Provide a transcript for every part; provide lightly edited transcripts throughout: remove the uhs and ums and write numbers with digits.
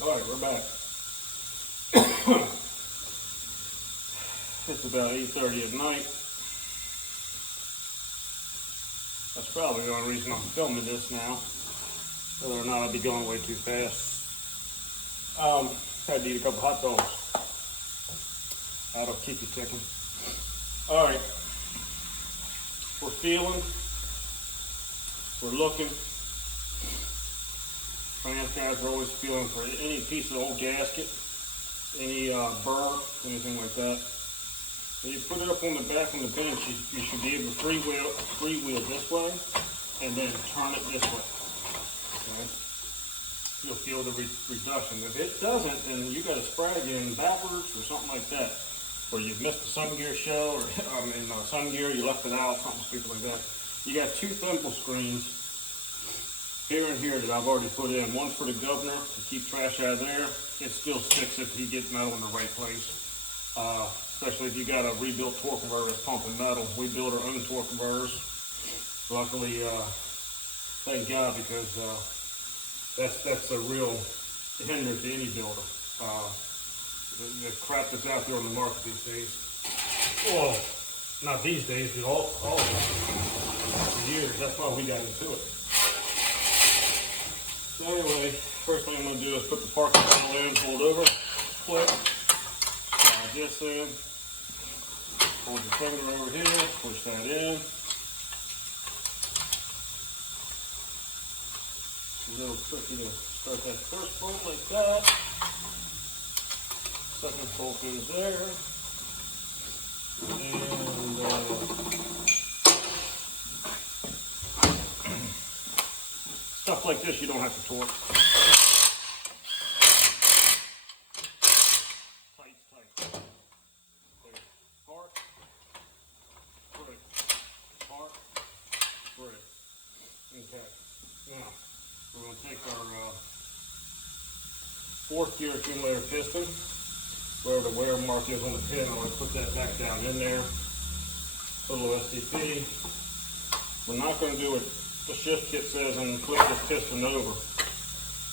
Alright, we're back. It's about 8:30 at night. That's probably the only reason I'm filming this now. Whether or not I'd be going way too fast. Had to eat a couple hot dogs. That'll keep you ticking. Alright. We're feeling. We're looking. Trans guys are always feeling for any piece of old gasket, any burr, anything like that. When you put it up on the back on the bench, you should be able to freewheel this way and then turn it this way. Okay? You'll feel the reduction. If it doesn't, then you got to sprag in backwards or something like that. Or you've missed the sun gear shell, or sun gear, you left it out, something stupid like that. You got two thimble screens here and here that I've already put in. One's for the governor to keep trash out of there. It still sticks if you get metal in the right place. Especially if you got a rebuilt torque converter that's pumping metal. We build our own torque converters. Luckily, thank God, because that's a real hindrance to any builder. The crap that's out there on the market these days. Well, not these days, but all the years. That's why we got into it. So anyway, first thing I'm going to do is put the parking panel in, hold over, flip, slide this in, hold the finger over here, push that in. A little tricky to start that first bolt like that. Second bolt goes there. And stuff like this you don't have to torque. Tight. Park. Break. Park. Break. Okay. Now, we're going to take our fourth gear accumulator piston, wherever the wear mark is on the pin. I'm going to put that back down in there. Put a little STP. We're not going to do it. The shift kit says, and flip this piston over.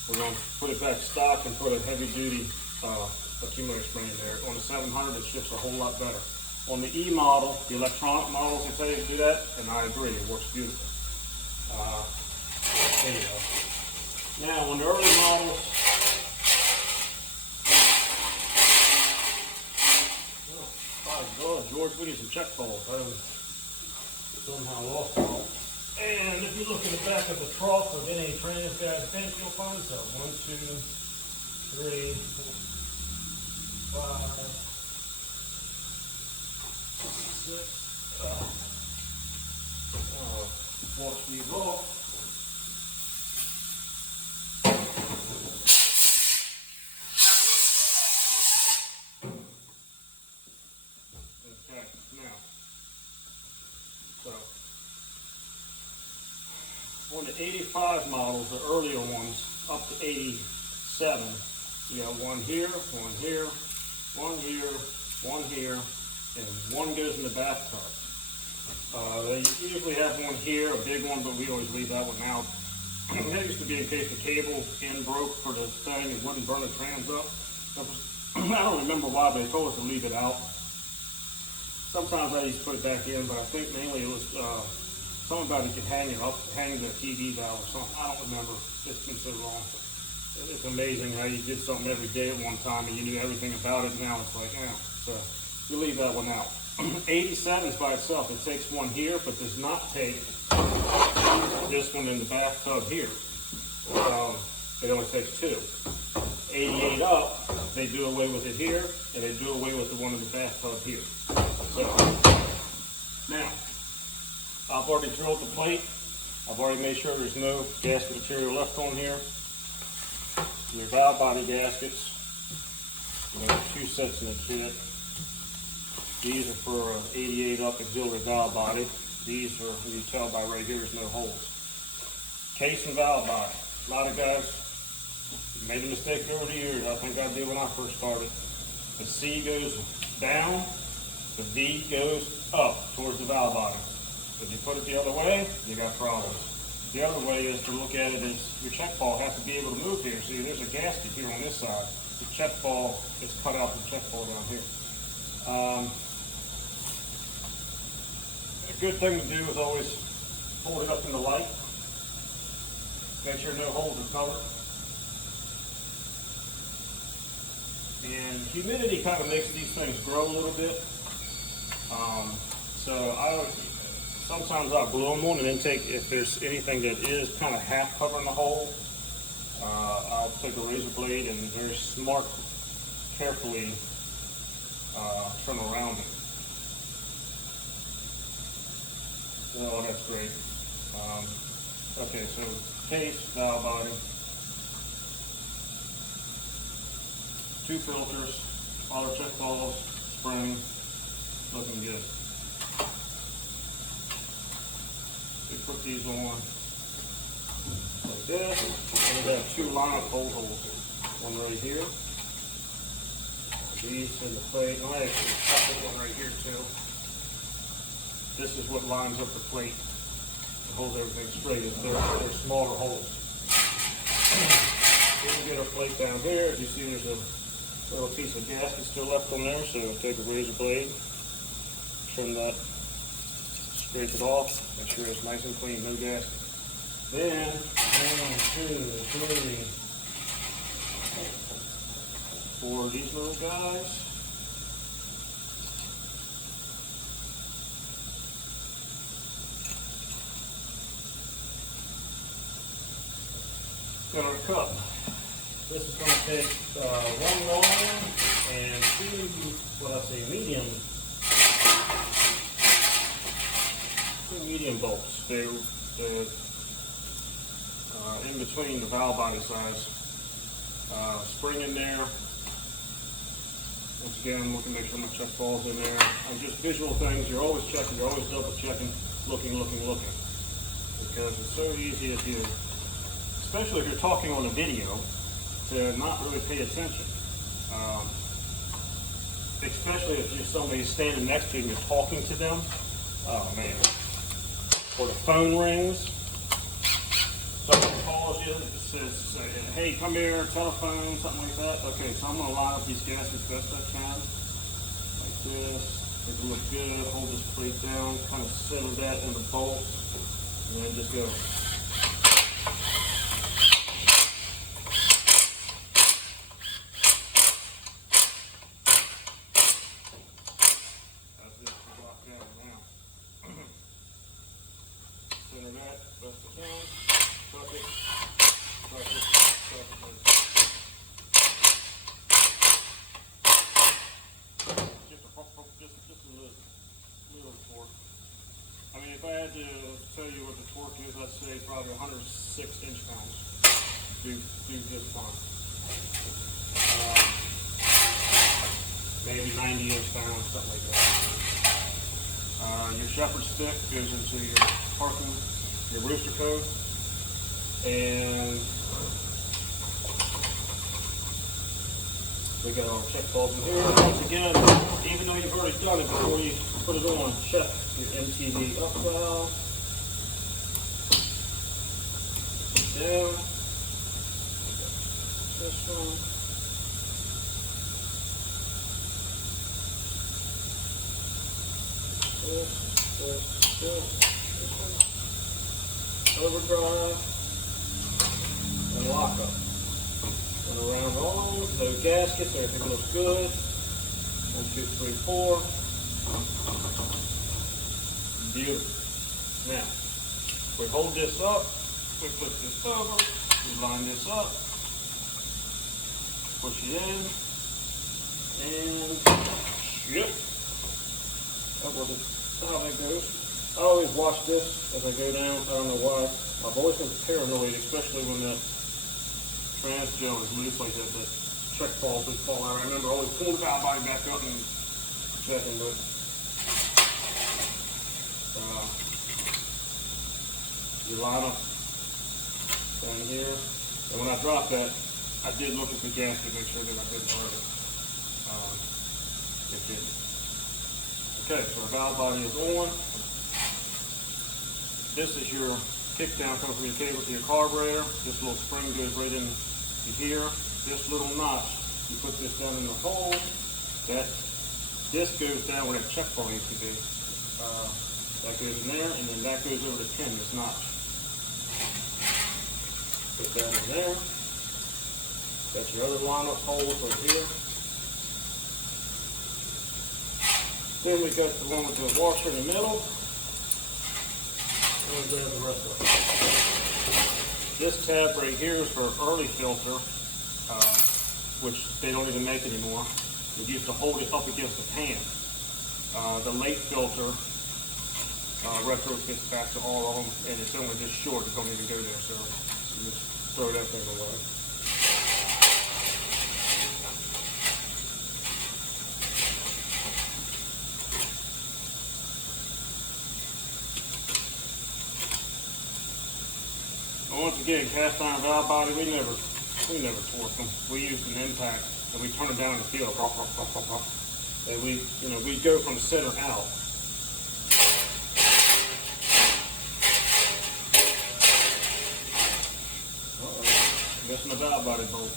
We're going to put it back stock and put a heavy duty accumulator spring in there. On the 700, it shifts a whole lot better. On the E model, the electronic models, they tell you to do that, and I agree, it works beautiful. There you go. Now, on the early models, oh God, George, we need some check balls. I somehow lost them all. And if you look in the back of the trough of any trans guy's bench, you'll find some. 1, 2, 3, 4, 5, 6. Wash these off. Okay, now, so. On the 85 models, the earlier ones, up to 87, you got one here, one here, one here, one here, and one goes in the bathtub. They usually have one here, a big one, but we always leave that one out. That used to be in case the cable end broke for the thing and wouldn't burn the trans up. I don't remember why, but they told us to leave it out. Sometimes I used to put it back in, but I think mainly it was something about it could hang it up, hang the TV valve or something. I don't remember. It's been so long. It's amazing how you did something every day at one time and you knew everything about it. Now it's like, so we leave that one out. 87 is by itself. It takes one here, but does not take this one in the bathtub here. It only takes two. 88 up, they do away with it here, and they do away with the one in the bathtub here. So, now, I've already drilled the plate. I've already made sure there's no gasket material left on here. Your valve body gaskets. There's two sets in the kit. These are for 88 up auxiliary valve body. These are, you tell by right here, there's no holes. Case and valve body. A lot of guys made a mistake over the years. I think I did when I first started. The C goes down, the V goes up towards the valve body. If you put it the other way, you got problems. The other way is to look at it as your check ball has to be able to move here. See, there's a gasket here on this side. The check ball is cut out from the check ball down here. A good thing to do is always hold it up in the light. Make sure no holes are covered. And humidity kind of makes these things grow a little bit. Sometimes I'll blow them on and then if there's anything that is kind of half covering the hole, I'll take a razor blade and very carefully trim around it. Oh, that's great. Okay, so case, valve body, 2 filters, smaller check balls, spring, looking good. We put these on like this, and we have 2 line hole holes. One right here, these in the plate, and I actually cut this one right here too. This is what lines up the plate to hold everything straight. They're smaller holes. Then we get our plate down here. As you see, there's a little piece of gasket still left on there, so take a razor blade, trim that, scrape it off, make sure it's nice and clean, no gasket. Then, 1, 2, 3, 4 of these little guys. Got our cup. This is going to take 1 long and 2, medium bolts. They're in between the valve body size. Spring in there. Once again, looking to make sure my check ball's in there. And just visual things. You're always checking. You're always double checking, looking. Because it's so easy if you, especially if you're talking on a video, to not really pay attention. Especially if you're somebody standing next to you and you're talking to them. Oh man. Or the phone rings. Someone calls you, says, hey, come here, telephone, something like that. Okay, so I'm going to line up these gaskets best I can. Like this. Make it look good. Hold this plate down. Kind of settle that in the bolts. And then just go. Center that, best I can. Perfect. Just a little torque. I mean, if I had to tell you what the torque is, I'd say probably 106 inch-pounds. Do just fine. Maybe 90 inch-pounds, something like that. Your shepherd stick goes into your parking, your rooster code, and we got our check balls in here. Once again, even though you've already done it before you put it on, check your MTD up valve, down, this one. This overdrive and lock up. And around all, no gaskets, everything looks good. 1, 2, 3, 4. Beautiful. Now, we hold this up, we flip this over, we line this up, push it in, and yep. That was how that goes. I always watch this as I go down. I don't know why. I've always been paranoid, especially when the transgel is loose like that. The check balls would fall out. I remember always pulling the valve body back up and checking, but you line up down here. And when I dropped that, I did look at the gasket to make sure that I didn't hurt it. It didn't. Okay, so our valve body is on. This is your kick down comes from your cable to your carburetor. This little spring goes right in to here. This little notch, you put this down in the hole. This goes down where that check bar needs to be. That goes in there, and then that goes over the pin, this notch. Put that in there. Got your other line-up holes over here. Then we got the one with the washer in the middle. And we'll grab the rest of it. This tab right here is for early filter, which they don't even make anymore. We used to hold it up against the pan. The late filter retrofits back to all of them, and it's only this short, it don't even go there, so you just throw that thing away. Once again, cast iron valve body, we never torque them. We used an impact, and we turn it down in the field. And we go from the center out. Missing the valve body bolt.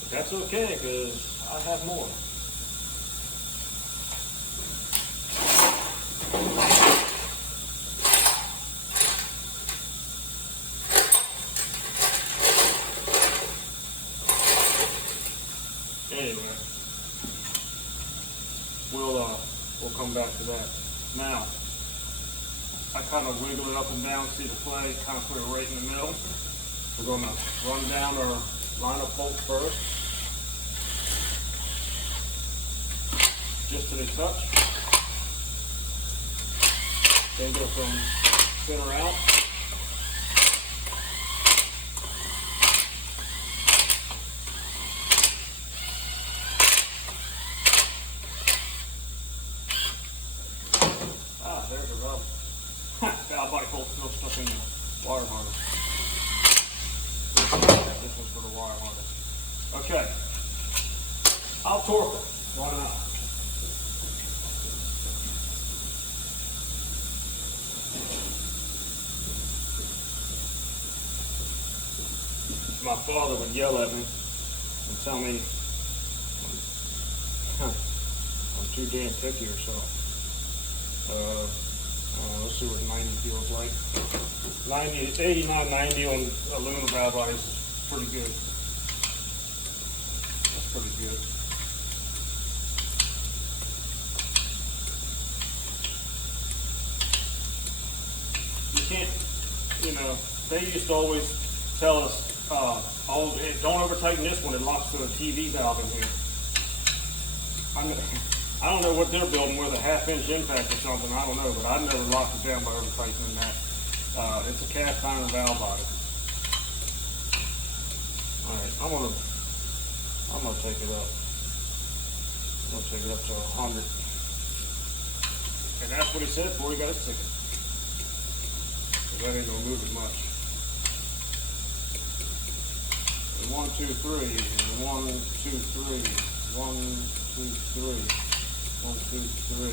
But that's okay, because I have more. Anyway, we'll come back to that. Now, I kind of wiggle it up and down, see the play, kind of put it right in the middle. We're going to run down our line-up bolt first, just till they touch. Then go from center out. There's a rub. Valve body bolt still stuck in the wire harness. This one's for the wire harness. Okay. I'll torque it. Why not? My father would yell at me and tell me I'm too damn picky or so. Let's see what 90 feels like. 89, 90 on aluminum valve bodies is pretty good. That's pretty good. You can't, they used to always tell us, don't over tighten this one, it locks the TV valve in here. I don't know what they're building with, a half-inch impact or something, I don't know, but I never locked it down by over tightening that. It's a cast iron valve body. Alright, I'm gonna take it up. I'm gonna take it up to 100. And that's what he said before he got his ticket. So that ain't gonna move it much. 1, 2, 3, 1, 2, 3, 1, 2, 3. 1, 2, 3.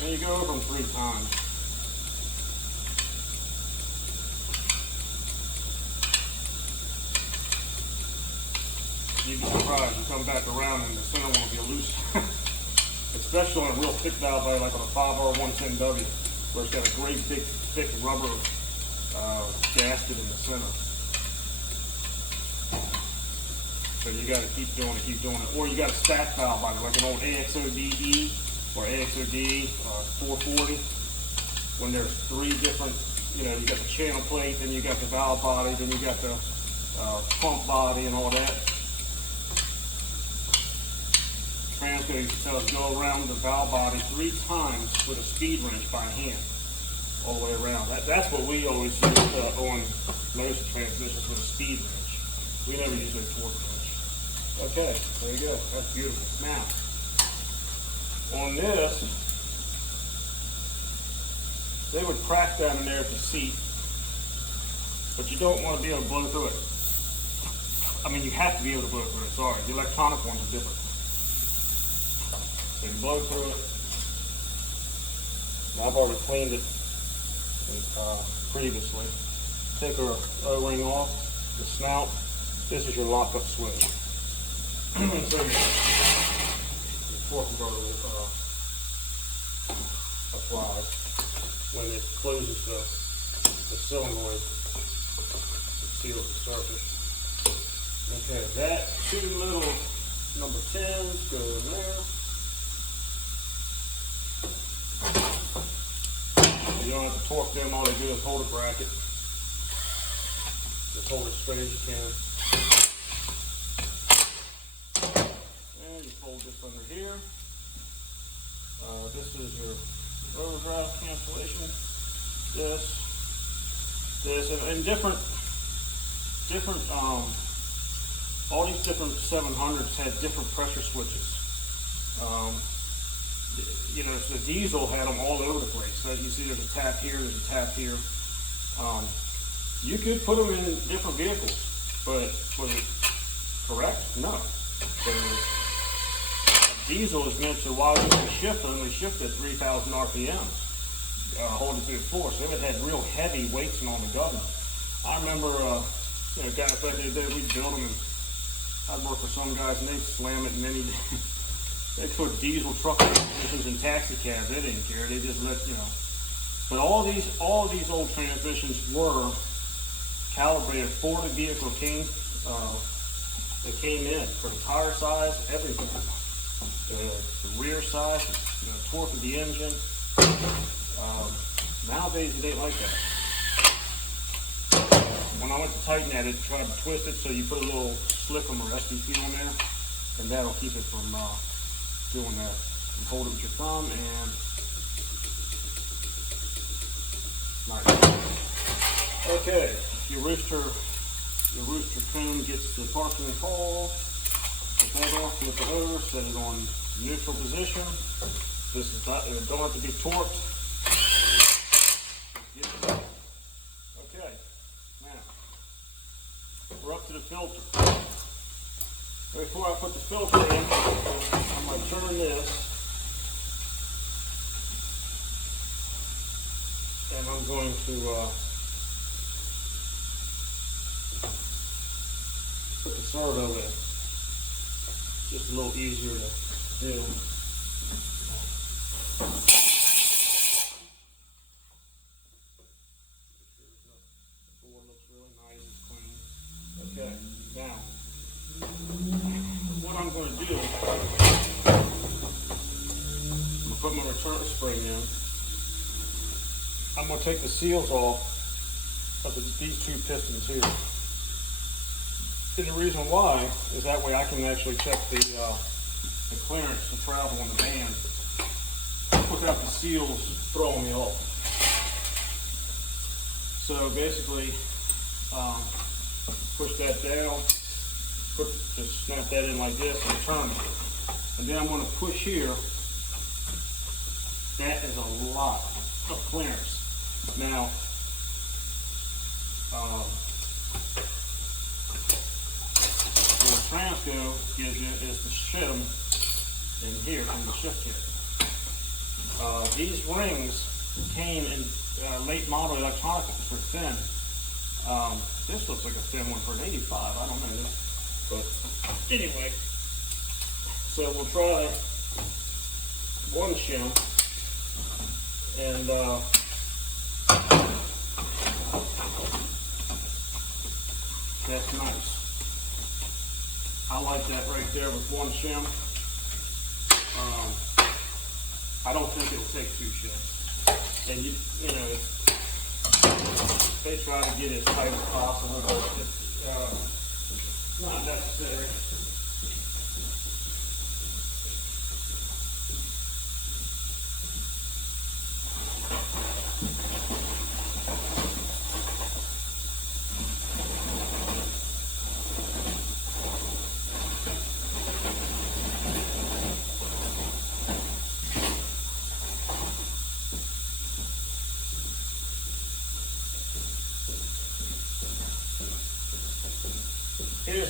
And you go over them 3 times. You'd be surprised. You come back around and the center one will be loose. Especially on a real thick valve body like on a 5R110W, where it's got a great big thick rubber gasket in the center. So you got to keep doing it. Or you got a stack valve body like an old AXODE or AXODE 440. When there's 3 different, you got the channel plate, then you got the valve body, then you got the pump body and all that. Transco used to tell us go around the valve body 3 times with a speed wrench by hand, all the way around. That's what we always used on most transmissions with a speed wrench. We never used a torque wrench. Okay, there you go. That's beautiful. Now, on this, they would crack down in there at the seat, but you don't want to be able to blow through it. I mean, you have to be able to blow through it, sorry. The electronic ones are different. So you blow through it. Now, I've already cleaned it previously. Take our O-ring off, the snout. This is your lockup switch. So your torque converter applies when it closes the solenoid. It seals the surface. Okay, that two little number 10s go in there. You don't have to torque them, all they do is hold a bracket. Just hold it straight as you can. And you fold this under here. This is your overdrive cancellation. This, and different, all these different 700s had different pressure switches. You know, so the diesel had them all over the place. So you see there's a tap here, there's a tap here. You could put them in different vehicles, but was it correct? No. So diesel is meant to, while you shift them, they shift at 3,000 RPMs. Hold it through the floor. So if it had real heavy weights on the governor. I remember, you know, guys back in the day, we'd build them, and I'd work for some guys, and they'd slam it, and then they'd put diesel truck transmissions in taxi cabs. They didn't care. They just let, you know. But all of these old transmissions were calibrated for the vehicle that came in, for the tire size, everything. The rear size, the torque of the engine. Nowadays it ain't like that. When I went to tighten that, it tried to twist it, so you put a little Slickum or SDQ on there, and that'll keep it from doing that. You hold it with your thumb and nice. Okay, your rooster coon gets the parking pole. Put that off, flip it over, set it on neutral position. This is not, it don't have to be torqued. Okay, now we're up to the filter. Before I put the filter in, I'm going to turn this, and I'm going to put the servo in. Just a little easier to do. The board looks really nice, it's clean. Okay, now, what I'm going to do, I'm going to put my return spring in. I'm going to take the seals off of these two pistons here. And the reason why is that way I can actually check the clearance to travel on the band without the seals throwing me off. So basically, push that down, just snap that in like this and turn it. And then I'm going to push here. That is a lot of clearance. Now, what Transco gives you is the shim in here, in the shift kit. These rings came in late model electronicals, were thin. This looks like a thin one for an 85, I don't know this. But anyway, so we'll try one shim, and that's nice. I like that right there with one shim. I don't think it'll take two shims. And you know, they try to get it as tight as possible, but it's not necessary.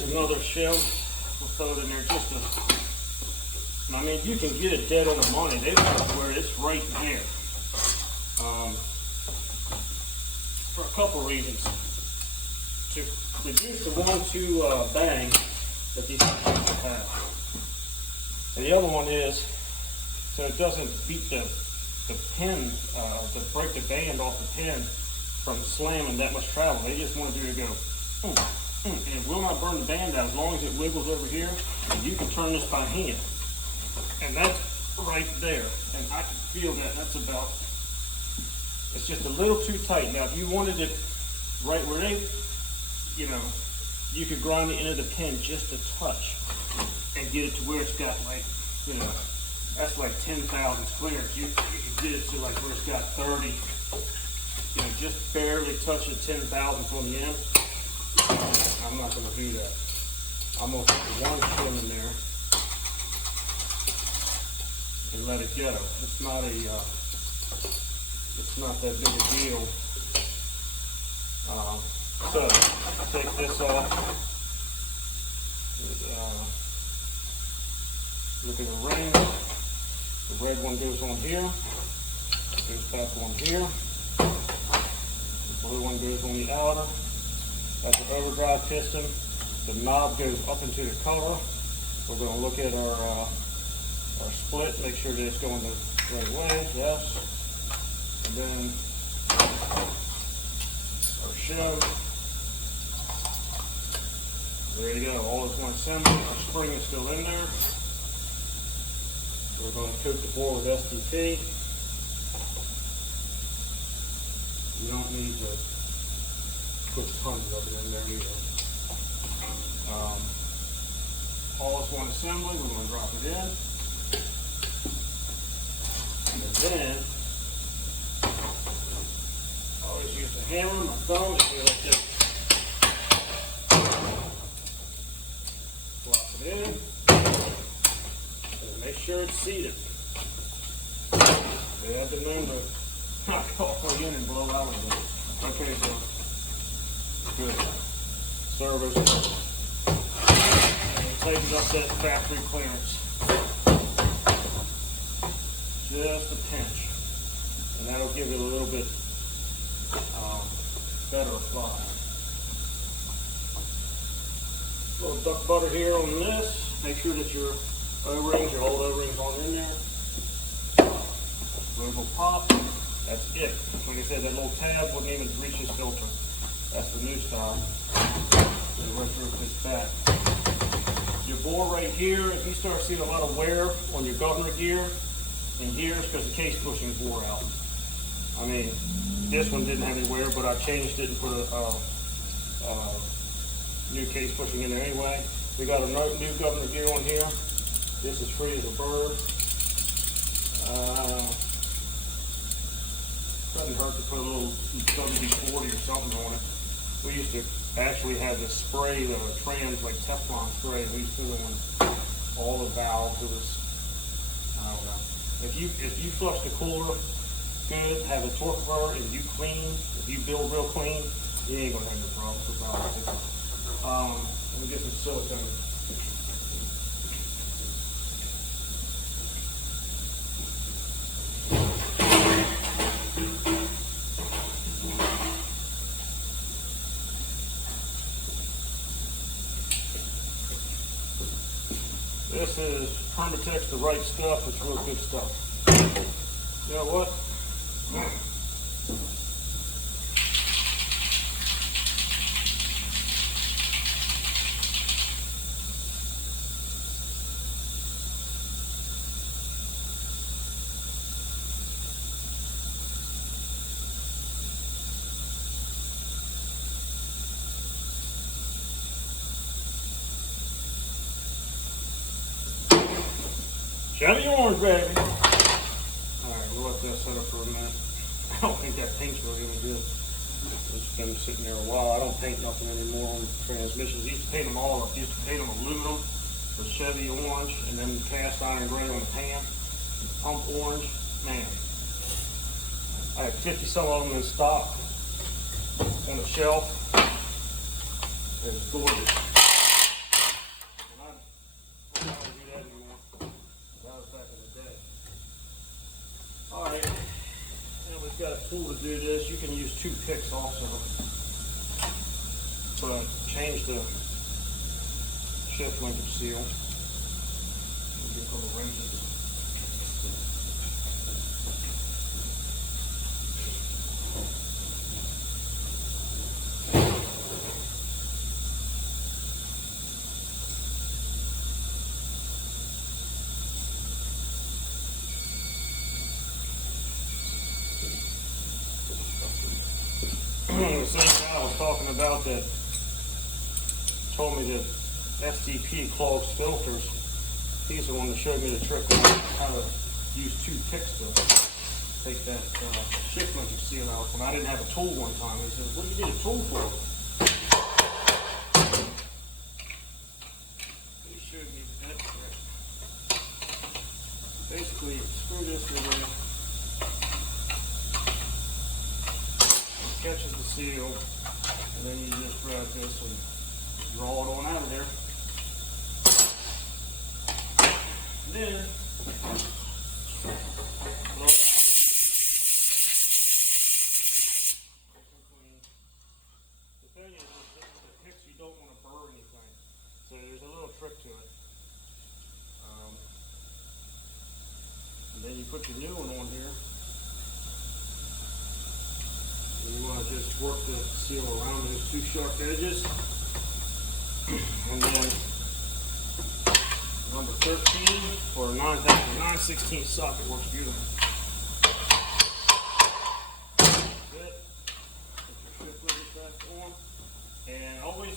Here's another shell. We'll throw it in there just to, I mean, you can get it dead on the money. They don't know where it's right there. For a couple reasons. To reduce the 1-2 bang that these things have. And the other one is, so it doesn't beat the pin, to break the band off the pin from slamming that much travel. They just want to do it go, and it will not burn the band out as long as it wiggles over here. And you can turn this by hand. And that's right there. And I can feel that. That's about, it's just a little too tight. Now, if you wanted it right where they, you know, you could grind the end of the pin just a touch and get it to where it's got like, you know, that's like 10,000 clearance. You could get it to like where it's got 30. You know, just barely touch it 10 thousandths on the end. I'm not going to do that. I'm going to put one shim in there and let it go. It's not that big a deal. So take this off. Look at the rings. The red one goes on here. Goes back on here. The blue one goes on the outer. That's an overdrive piston. The knob goes up into the cover. We're going to look at our split, make sure that it's going the right way. Yes. And then our shim. There you go. All is one assembly. Our spring is still in there. We're going to coat the bore with SDP. You don't need to put tons of it in there either. All is one assembly. We're going to drop it in. And then, I always use the hammer, my thumb, and do like this. Drop it in. And make sure it's seated. They have been known to knock off in and blow out of it. Okay, so good. Servo's good. And it tightens up that factory clearance. Just a pinch. And that'll give it a little bit better fly. A little duck butter here on this. Make sure that your O-rings, your old O-rings on in there. Little pop. That's it. Like I said, that little tab wouldn't even reach this filter. That's the new style. Right through this back. Your bore right here, if you start seeing a lot of wear on your governor gear and gears, because the case bushing wore out. I mean, this one didn't have any wear, but I changed it and put a new case bushing in there anyway. We got a new governor gear on here. This is free as a bird. Doesn't hurt to put a little WD-40 or something on it. We used to actually have this spray, the trans like Teflon spray. We used to put it on all the valves. It was, I don't know. If you flush the cooler good, have a torque converter, and you clean, if you build real clean, you ain't gonna have no problems with valves. Let me get some silicone. This is Permatex, the right stuff. It's real good stuff. You know what? Chevy orange, baby. Alright, we'll let that set up for a minute. I don't think that paint's really gonna good. It's been sitting there a while. I don't paint nothing anymore on transmissions. I used to paint them all up. I used to paint them aluminum with Chevy orange and then cast iron gray on the pan. Pump orange. Man. I have 50 some of them in stock on the shelf. It's gorgeous. got a tool to do this. You can use 2 picks also. But change the shift linkage seal. Get a couple wrenches. The same guy I was talking about that told me that STP clogs filters, he's the one that showed me the trick on how to use 2 picks to take that shift linkage seal out. When I didn't have a tool one time, he said, "What do you need a tool for?" He showed me that trick. Basically, you screw this in there. Catches the seal, and then you just grab this and draw it on out of there. And then blow it out. The thing is, the picks, you don't want to burr anything, so there's a little trick to it. And then you put your new one on here. You want to just work the seal around those 2 sharp edges. And then number 13 for a 9/16 socket works beautiful. Good. Put your shift linkage back on. And always,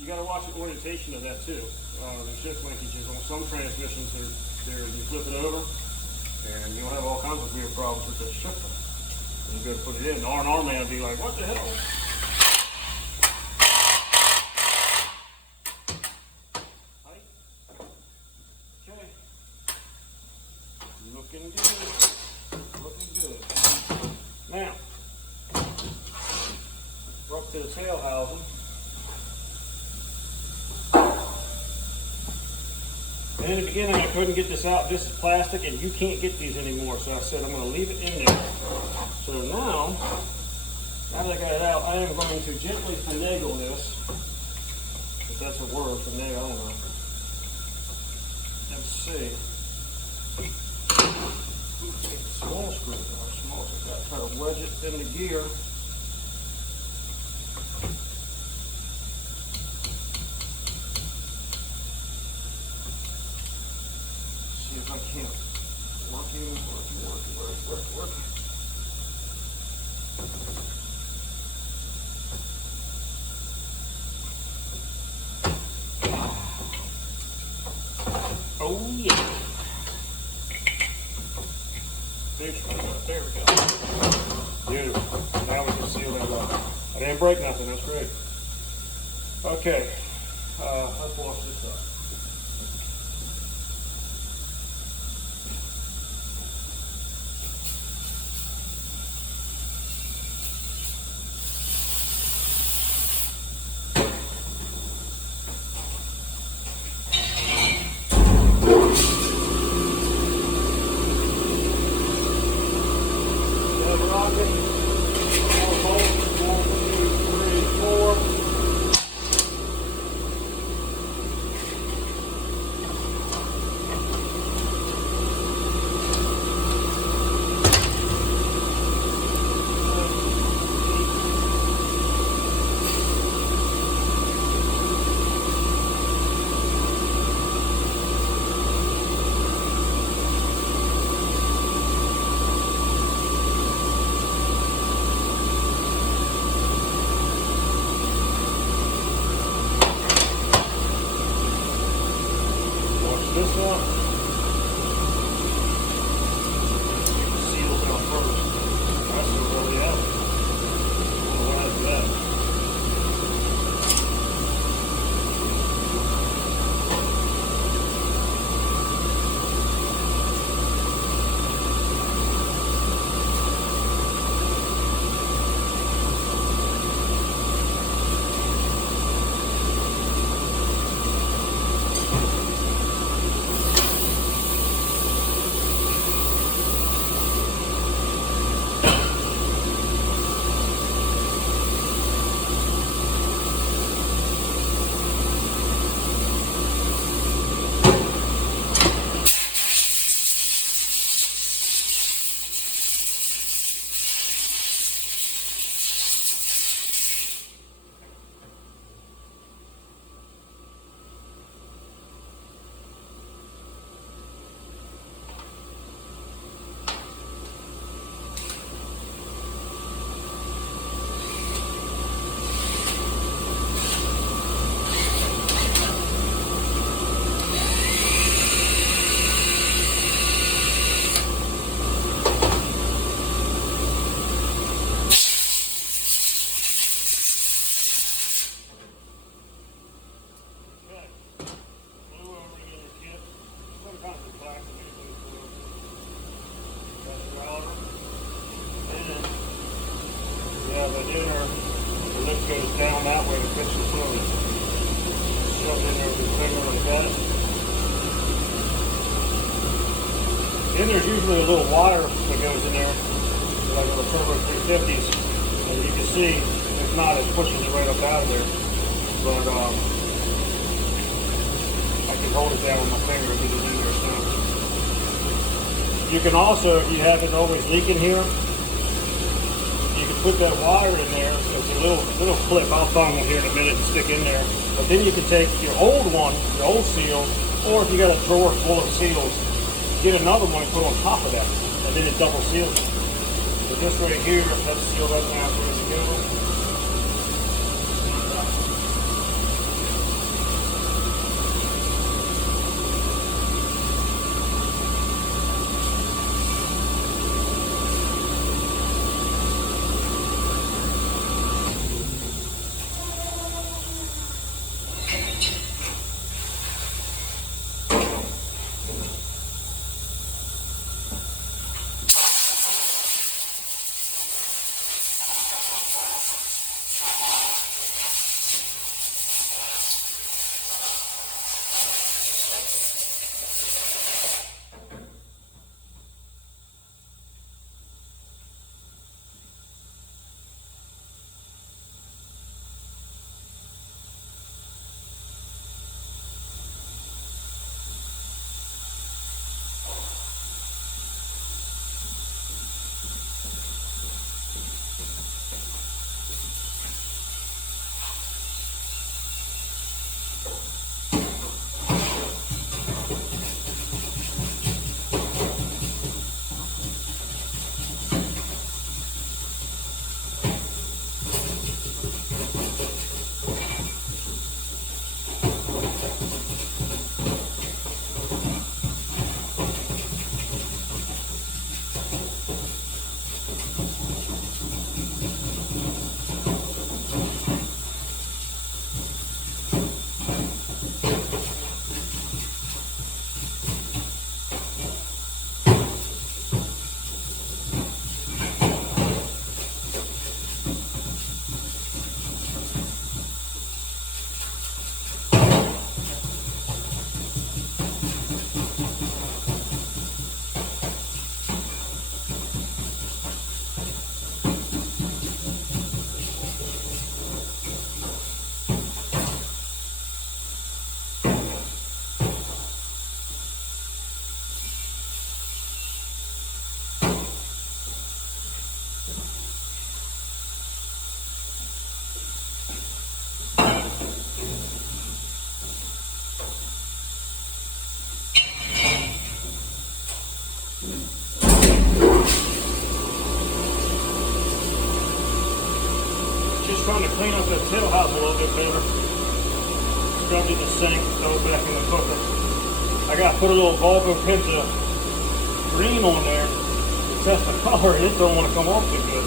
you got to watch the orientation of that too. The shift linkages on some transmissions, you flip it over, and you'll have all kinds of weird problems with the shifter. You go to put it in. R&R man would be like, "What the hell?" Right? Okay. Looking good. Looking good. Now, we're up to the tail housing. And in the beginning, I couldn't get this out. This is plastic, and you can't get these anymore. So I said, I'm going to leave it in there. So now that I got it out, I am going to gently finagle this. If that's a word, finagle, I don't know. Let's see. Small screws are small, so I've got to try to wedge it in the gear. See if I can't. Working. Oh yeah. There we go. Beautiful. Now we can seal that up. I didn't break nothing, that's great. Okay. Let's wash this up. have an inner, the lip goes down that way to fix the fluid. Shove it in there with your finger like that. Then there's usually a little wire that goes in there, like on the Turbo 350s. And you can see, if not, it pushes it right up out of there. But I can hold it down with my finger if it's easier so. You can also, if you have it always leaking here, you can put that wire in there. There's a little clip. I'll find one here in a minute and stick in there. But then you can take your old one, your old seal, or if you got a drawer full of seals, get another one and put on top of that, and then it double seals it. So this right here, that's sealed up now, so ready to go. Trying to clean up that tail house a little bit better. Scrubbed in the sink, throw it back in the cooker. I got to put a little Volvo Penta green on there to test the color. It don't want to come off too good.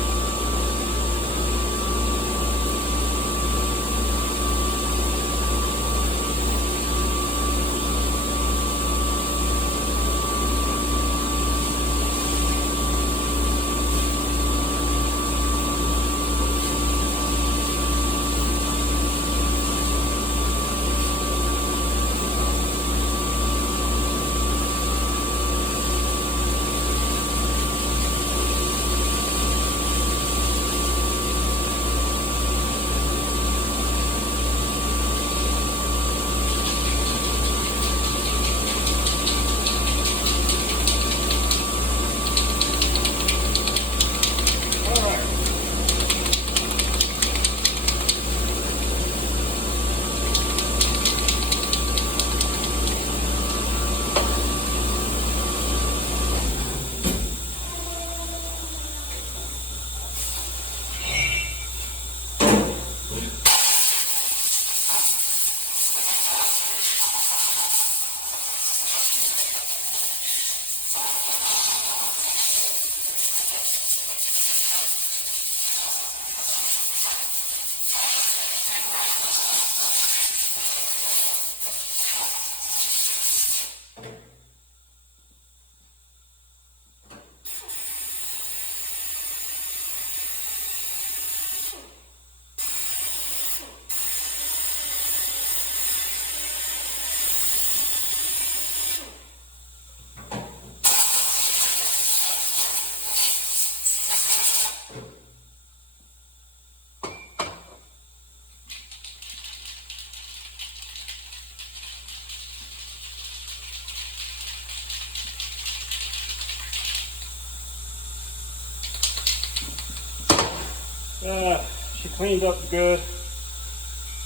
She cleaned up good.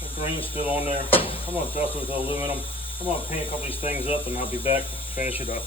The green's still on there. I'm gonna dust it with aluminum. I'm gonna paint a couple of these things up and I'll be back, finish it up.